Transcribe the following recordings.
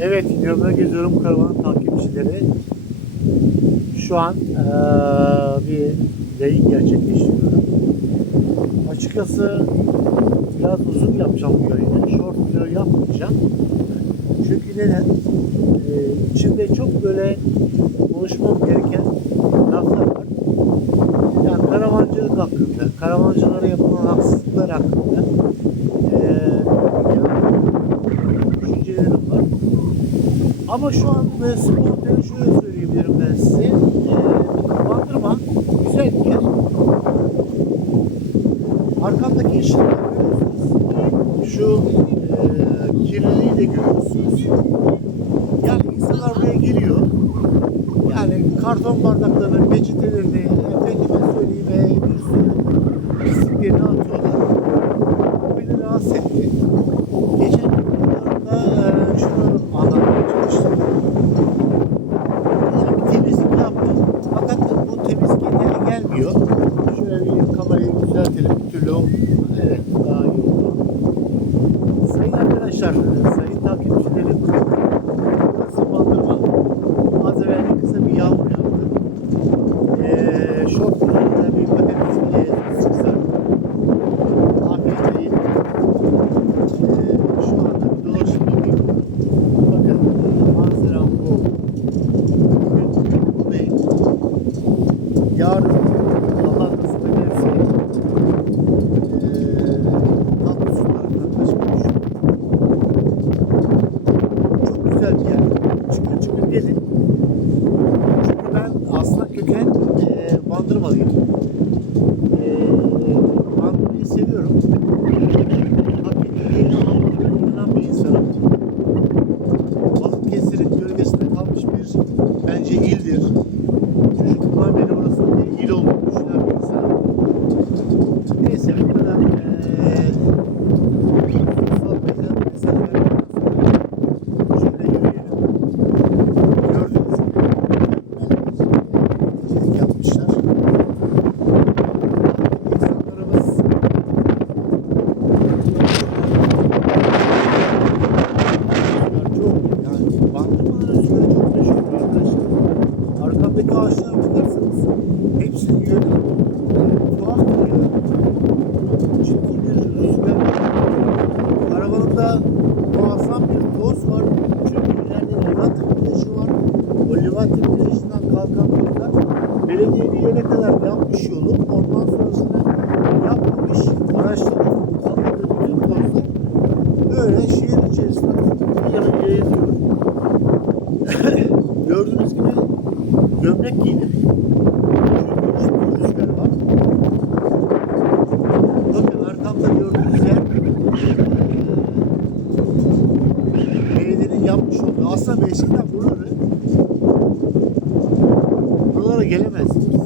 Evet, Yövme Geziyorum Karavanı takipçileri. Şu an ee, bir yayın gerçekleştiriyorum. Açıkçası biraz uzun yapacağım bu yayını. Short video yapmayacağım. Çünkü neden? Ee, içinde çok böyle konuşmam gereken laflar var. Yani karavancılık hakkında, karavancılık Ama şu an ve spontane şöyle söyleyebilirim ben size. E, bandırma güzel bir yer. Arkamdaki işleri görüyorsunuz. Şu e, kirliliği de görüyorsunuz. Yani insanlar buraya geliyor. Yani karton bardaklarını, peçetelerini, sayın takipçilerim. güzel bir yer. yapmış olduğu aslında Beşiktaş buraları buralara gelemezdiniz.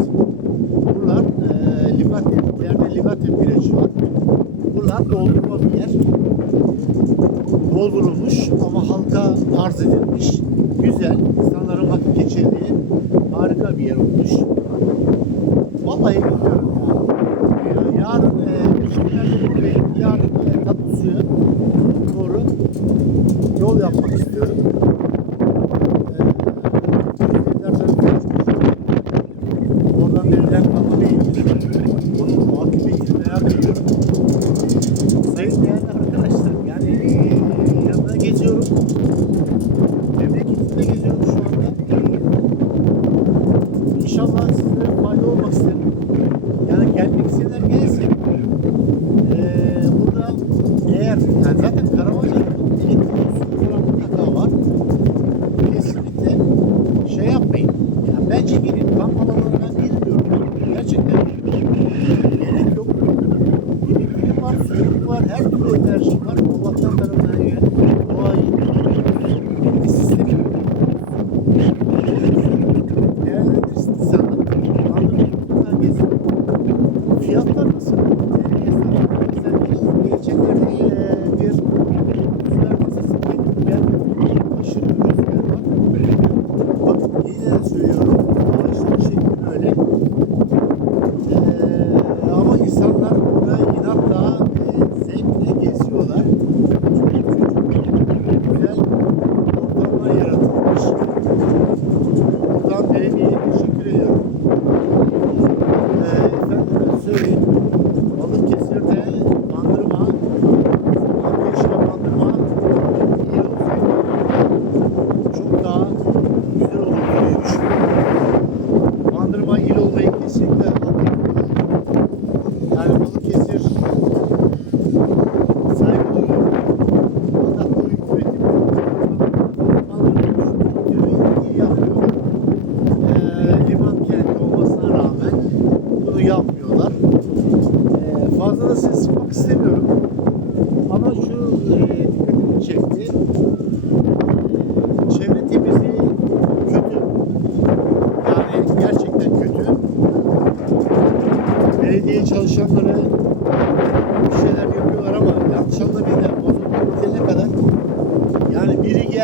Buralar e, Livate, yerde Livate plajı var. Buralar doldurma bir yer. Doldurulmuş ama halka arz edilmiş. Güzel, insanların vakit geçirdiği harika bir yer olmuş. Vallahi bilmiyorum ya. Ee, yarın e, yarın e, tatlı suya doğru yol yapmak istiyorum.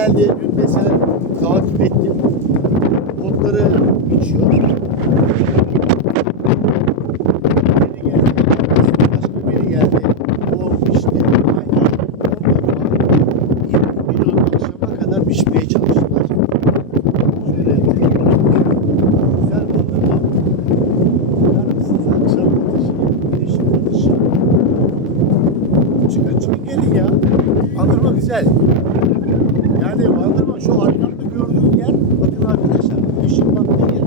Geldi. Dün mesela takip ettim. Otları biçiyor. Biri geldi. Başka biri geldi. O işte aynı anda 20 milyon akşama kadar biçmeye çalıştılar. Şöyle. Güzel bandırma. Bakar mısınız akşam ateşi, güneşin. Çıkın çıkın gelin ya. Bandırma güzel. Yani bandırma şu arkamda gördüğün yer, bakın arkadaşlar, güneşin battığı yer.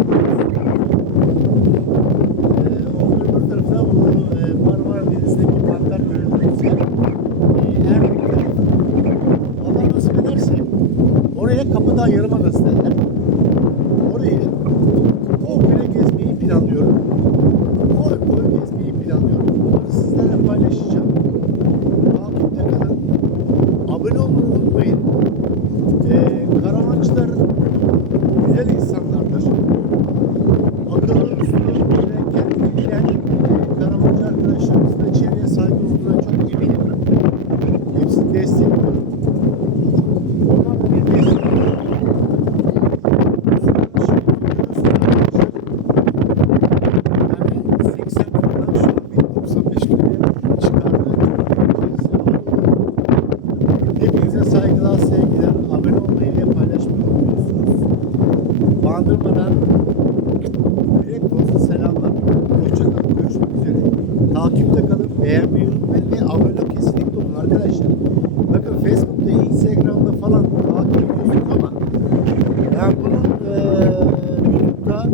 Ee, o öbür bu e, Marmara Denizi'ndeki gördüğünüz yer. E, Erbil tarafı. Allah nasip ederse oraya Kapıdağ Yarımadası derler. Orayı komple gezmeyi planlıyorum. Koy gezmeyi planlıyorum. Bunları sizlerle paylaşacağım. Takipte kalın. Abone olmayı unutmayın. hızlandırmadan yürek dostu selamlar. Hoşçakalın. Görüşmek üzere. Takipte kalın. Beğenmeyi unutmayın ve abone kesinlikle olun arkadaşlar. Bakın Facebook'ta, Instagram'da falan takip ediyorsunuz ama yani bunun e, YouTube'da